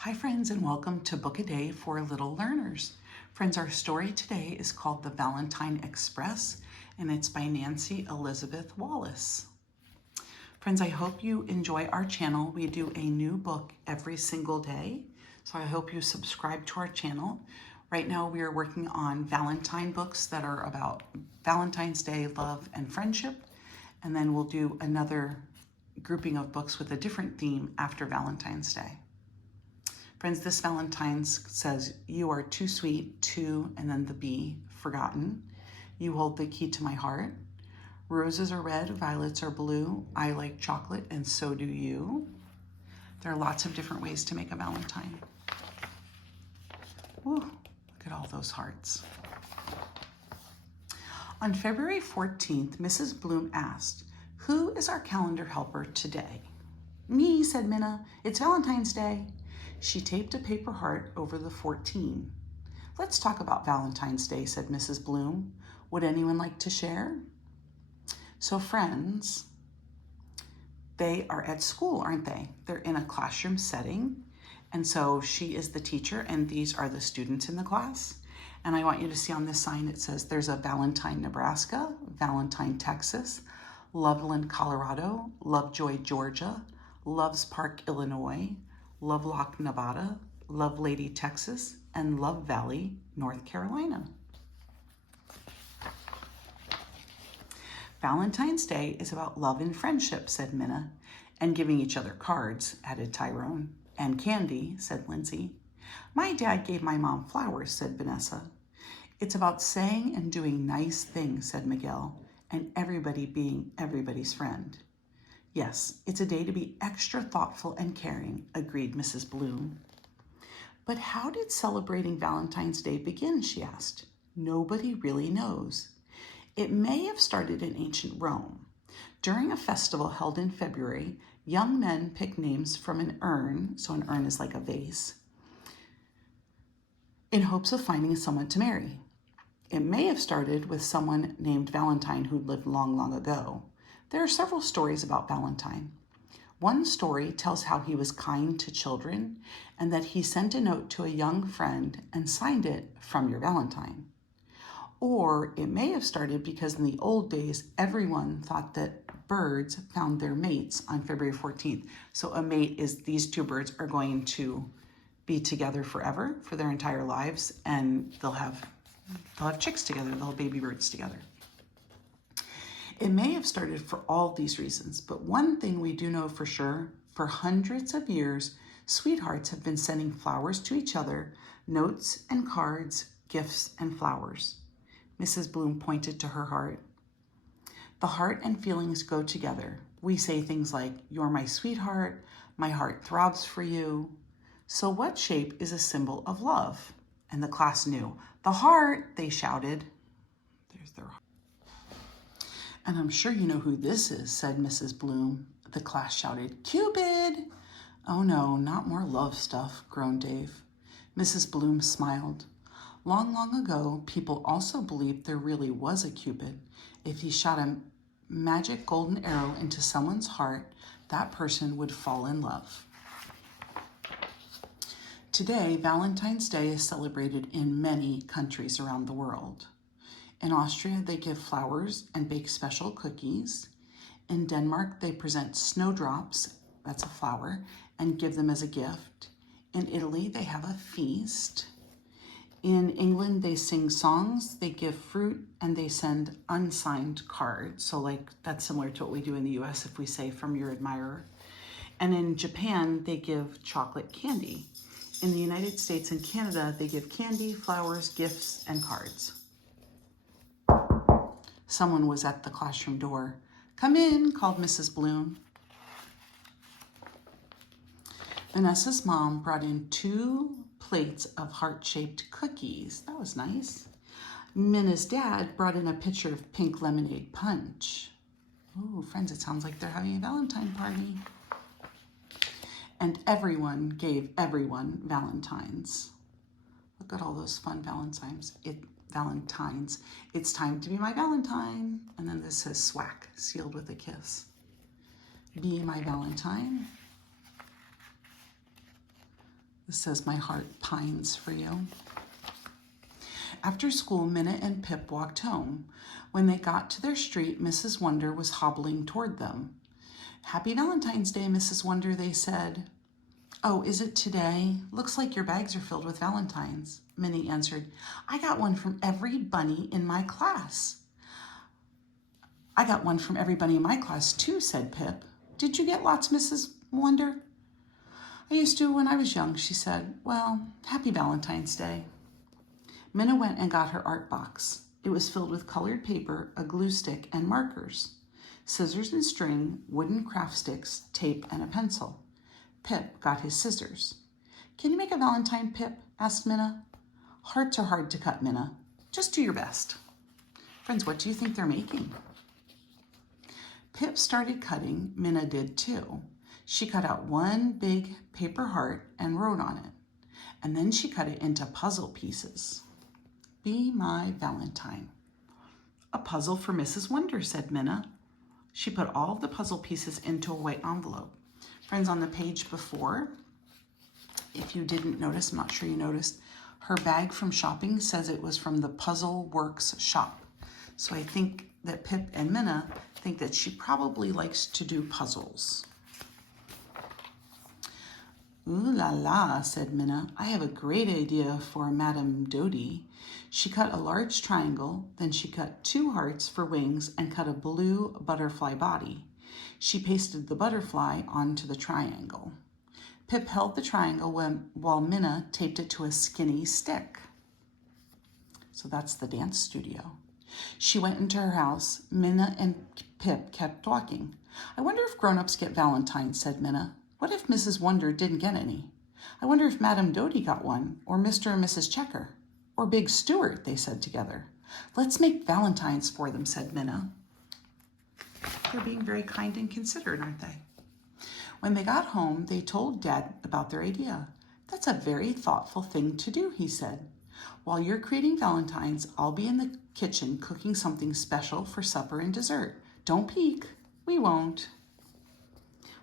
Hi friends, and welcome to Book a Day for Little Learners. Friends, our story today is called The Valentine Express, and it's by Nancy Elizabeth Wallace. Friends, I hope you enjoy our channel. We do a new book every single day, so I hope you subscribe to our channel. Right now we are working on Valentine books that are about Valentine's Day, love, and friendship, and then we'll do another grouping of books with a different theme after Valentine's Day. Friends, this Valentine's says, "You are too sweet, too," and then the B, forgotten. "You hold the key to my heart. Roses are red, violets are blue. I like chocolate, and so do you." There are lots of different ways to make a Valentine. Woo, look at all those hearts. On February 14th, Mrs. Bloom asked, "Who is our calendar helper today?" "Me," said Minna. "It's Valentine's Day." She taped a paper heart over the 14. "Let's talk about Valentine's Day," said Mrs. Bloom. "Would anyone like to share?" So friends, they are at school, aren't they? They're in a classroom setting. And so she is the teacher and these are the students in the class. And I want you to see on this sign, it says there's a Valentine, Nebraska, Valentine, Texas, Loveland, Colorado, Lovejoy, Georgia, Loves Park, Illinois, Lovelock, Nevada, Love Lady, Texas, and Love Valley, North Carolina. "Valentine's Day is about love and friendship," said Minna. "And giving each other cards," added Tyrone. "And candy," said Lindsay. "My dad gave my mom flowers," said Vanessa. "It's about saying and doing nice things," said Miguel, "and everybody being everybody's friend." "Yes, it's a day to be extra thoughtful and caring," agreed Mrs. Bloom. "But how did celebrating Valentine's Day begin?" she asked. "Nobody really knows. It may have started in ancient Rome. During a festival held in February, young men picked names from an urn, so an urn is like a vase, in hopes of finding someone to marry. It may have started with someone named Valentine who lived long, long ago. There are several stories about Valentine. One story tells how he was kind to children and that he sent a note to a young friend and signed it, "From your Valentine." Or it may have started because in the old days, everyone thought that birds found their mates on February 14th. So a mate is these two birds are going to be together forever for their entire lives, and they'll have chicks together, they'll have baby birds together. It may have started for all these reasons, but one thing we do know for sure, for hundreds of years, sweethearts have been sending flowers to each other, notes and cards, gifts and flowers. Mrs. Bloom pointed to her heart. "The heart and feelings go together. We say things like, 'You're my sweetheart,' 'My heart throbs for you.' So what shape is a symbol of love?" And the class knew. "The heart," they shouted. There's their heart. "And I'm sure you know who this is," said Mrs. Bloom. The class shouted, "Cupid!" "Oh no, not more love stuff," groaned Dave. Mrs. Bloom smiled. "Long, long ago, people also believed there really was a Cupid. If he shot a magic golden arrow into someone's heart, that person would fall in love." Today, Valentine's Day is celebrated in many countries around the world. In Austria, they give flowers and bake special cookies. In Denmark, they present snowdrops, that's a flower, and give them as a gift. In Italy, they have a feast. In England, they sing songs, they give fruit, and they send unsigned cards. So like that's similar to what we do in the US if we say "From your admirer." And in Japan, they give chocolate candy. In the United States and Canada, they give candy, flowers, gifts, and cards. Someone was at the classroom door. "Come in," called Mrs. Bloom. Vanessa's mom brought in 2 plates of heart-shaped cookies. That was nice. Minna's dad brought in a pitcher of pink lemonade punch. Oh, friends, it sounds like they're having a Valentine party. And everyone gave everyone Valentines. Look at all those fun Valentines. It's time to be my Valentine. And then this says "Swack," sealed with a kiss. Be my Valentine. This says, my heart pines for you. After school, Minna and Pip walked home. When they got to their street, Mrs. Wonder was hobbling toward them. Happy Valentine's Day, Mrs. Wonder, they said. Oh, is it today? Looks like your bags are filled with valentines. Minnie answered, I got one from every bunny in my class. I got one from every bunny in my class too, said Pip. Did you get lots, Mrs. Wonder? I used to when I was young, she said. Well, happy Valentine's Day. Minna went and got her art box. It was filled with colored paper, a glue stick, and markers, scissors and string, wooden craft sticks, tape, and a pencil. Pip got his scissors. Can you make a valentine, Pip? Asked Minna. Hearts are hard to cut, Minna. Just do your best. Friends, what do you think they're making? Pip started cutting. Minna did too. She cut out one big paper heart and wrote on it. And then she cut it into puzzle pieces. Be my Valentine. A puzzle for Mrs. Wonder, said Minna. She put all of the puzzle pieces into a white envelope. Friends, on the page before, if you didn't notice, I'm not sure you noticed, her bag from shopping says it was from the Puzzle Works shop. So I think that Pip and Minna think that she probably likes to do puzzles. Ooh la la, said Minna. I have a great idea for Madame Dodie. She cut a large triangle, then she cut 2 hearts for wings and cut a blue butterfly body. She pasted the butterfly onto the triangle. Pip held the triangle while Minna taped it to a skinny stick. So that's the dance studio. She went into her house. Minna and Pip kept talking. I wonder if grown-ups get valentines, said Minna. What if Mrs. Wonder didn't get any? I wonder if Madame Dodie got one, or Mr. and Mrs. Checker, or Big Stewart, they said together. Let's make valentines for them, said Minna. They're being very kind and considerate, aren't they? When they got home, they told Dad about their idea. That's a very thoughtful thing to do, he said. While you're creating valentines, I'll be in the kitchen cooking something special for supper and dessert. Don't peek. We won't.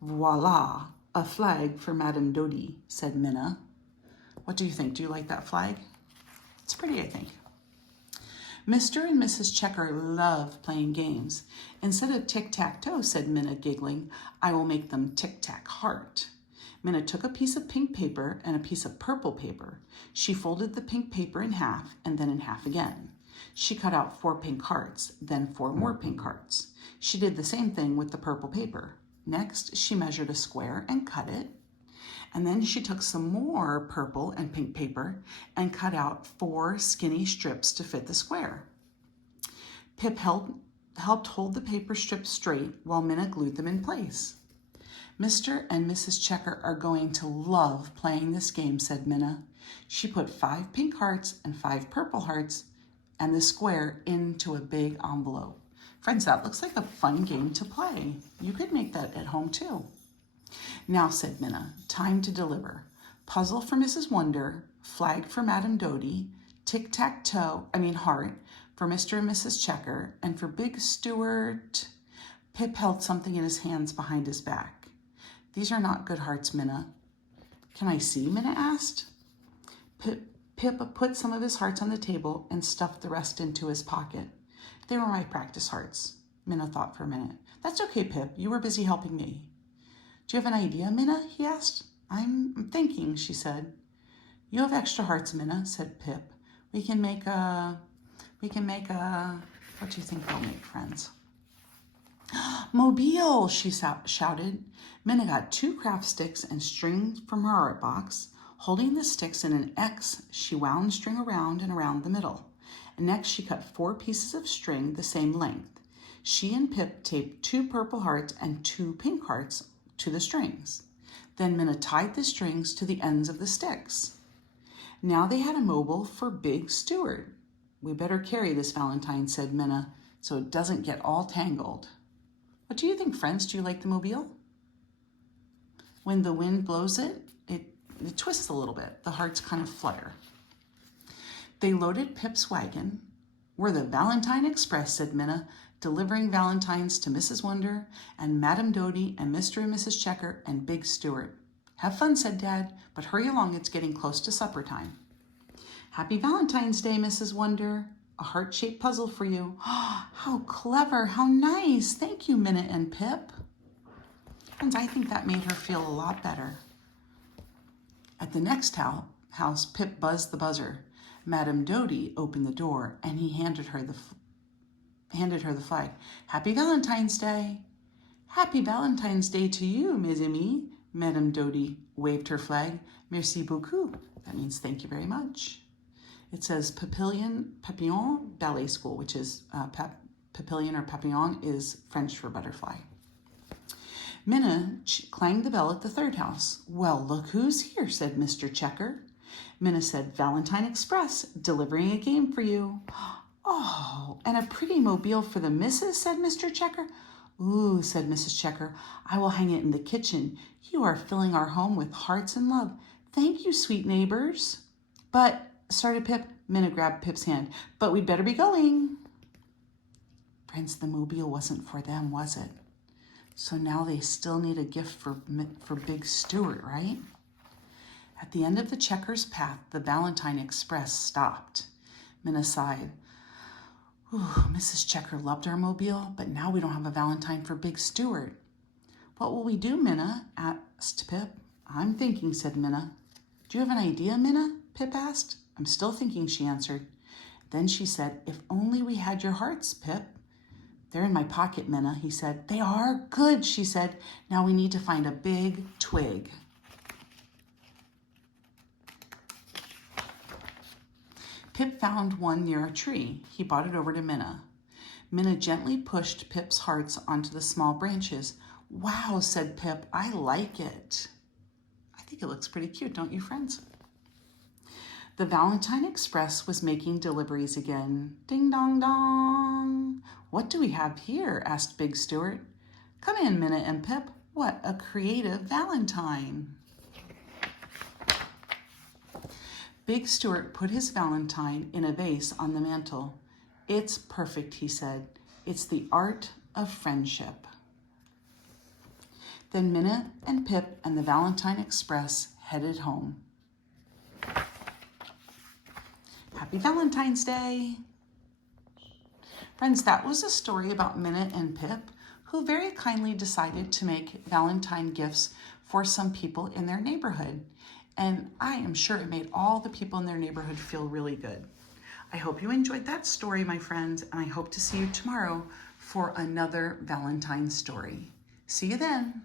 Voila, a flag for Madame Dodie, said Minna. What do you think? Do you like that flag? It's pretty, I think. Mr. and Mrs. Checker love playing games. Instead of tic-tac-toe, said Minna, giggling, I will make them tic-tac-heart. Minna took a piece of pink paper and a piece of purple paper. She folded the pink paper in half and then in half again. She cut out 4 pink hearts, then 4 more pink hearts. She did the same thing with the purple paper. Next, she measured a square and cut it. And then she took some more purple and pink paper and cut out 4 skinny strips to fit the square. Pip helped hold the paper strips straight while Minna glued them in place. Mr. and Mrs. Checker are going to love playing this game, said Minna. She put 5 pink hearts and 5 purple hearts and the square into a big envelope. Friends, that looks like a fun game to play. You could make that at home too. Now, said Minna, time to deliver. Puzzle for Mrs. Wonder, flag for Madame Dodie, heart for Mr. and Mrs. Checker, and for Big Stewart. Pip held something in his hands behind his back. These are not good hearts, Minna. Can I see? Minna asked. Pip put some of his hearts on the table and stuffed the rest into his pocket. They were my practice hearts. Minna thought for a minute. That's okay, Pip. You were busy helping me. Do you have an idea, Minna? He asked. I'm thinking, she said. You have extra hearts, Minna, said Pip. We can make a, what do you think they'll make, friends? Mobile, she shouted. Minna got 2 craft sticks and string from her art box. Holding the sticks in an X, she wound string around and around the middle. And next, she cut 4 pieces of string the same length. She and Pip taped 2 purple hearts and 2 pink hearts to the strings. Then Minna tied the strings to the ends of the sticks. Now they had a mobile for Big Stewart. We better carry this Valentine, said Minna, so it doesn't get all tangled. What do you think, friends? Do you like the mobile? When the wind blows it twists a little bit. The hearts kind of flutter. They loaded Pip's wagon. We're the Valentine Express, said Minna, delivering valentines to Mrs. Wonder and Madame Dodie and Mr. and Mrs. Checker and Big Stewart. Have fun, said Dad, but hurry along, it's getting close to supper time. Happy Valentine's Day, Mrs. Wonder. A heart-shaped puzzle for you. Oh, how clever, how nice. Thank you, Minna and Pip. Friends, I think that made her feel a lot better. At the next house, Pip buzzed the buzzer. Madame Doty opened the door, and he handed her the flag. Happy Valentine's Day. Happy Valentine's Day to you, mes amis. Madame Doty waved her flag. Merci beaucoup. That means thank you very much. It says Papillon Ballet School, which is papillon or papillon is French for butterfly. Minna clanged the bell at the third house. Well, look who's here, said Mr. Checker. Minna said, Valentine Express, delivering a game for you. Oh, and a pretty mobile for the missus, said Mr. Checker. Ooh, said Mrs. Checker, I will hang it in the kitchen. You are filling our home with hearts and love. Thank you, sweet neighbors. But, started Pip. Minna grabbed Pip's hand. But we'd better be going. Friends, the mobile wasn't for them, was it? So now they still need a gift for Big Stuart, right? At the end of the Checkers path, the Valentine Express stopped. Minna sighed. Ooh, Mrs. Checker loved our mobile, but now we don't have a Valentine for Big Stuart. What will we do, Minna? Asked Pip. I'm thinking, said Minna. Do you have an idea, Minna? Pip asked. I'm still thinking, she answered. Then she said, if only we had your hearts, Pip. They're in my pocket, Minna, he said. They are? Good, she said. Now we need to find a big twig. Pip found one near a tree. He brought it over to Minna. Minna gently pushed Pip's hearts onto the small branches. Wow, said Pip, I like it. I think it looks pretty cute, don't you, friends? The Valentine Express was making deliveries again. Ding dong dong. What do we have here? Asked Big Stuart. Come in, Minna and Pip. What a creative Valentine. Big Stuart put his Valentine in a vase on the mantel. It's perfect, he said. It's the art of friendship. Then Minna and Pip and the Valentine Express headed home. Happy Valentine's Day! Friends, that was a story about Minna and Pip, who very kindly decided to make Valentine gifts for some people in their neighborhood. And I am sure it made all the people in their neighborhood feel really good. I hope you enjoyed that story, my friends, and I hope to see you tomorrow for another Valentine story. See you then.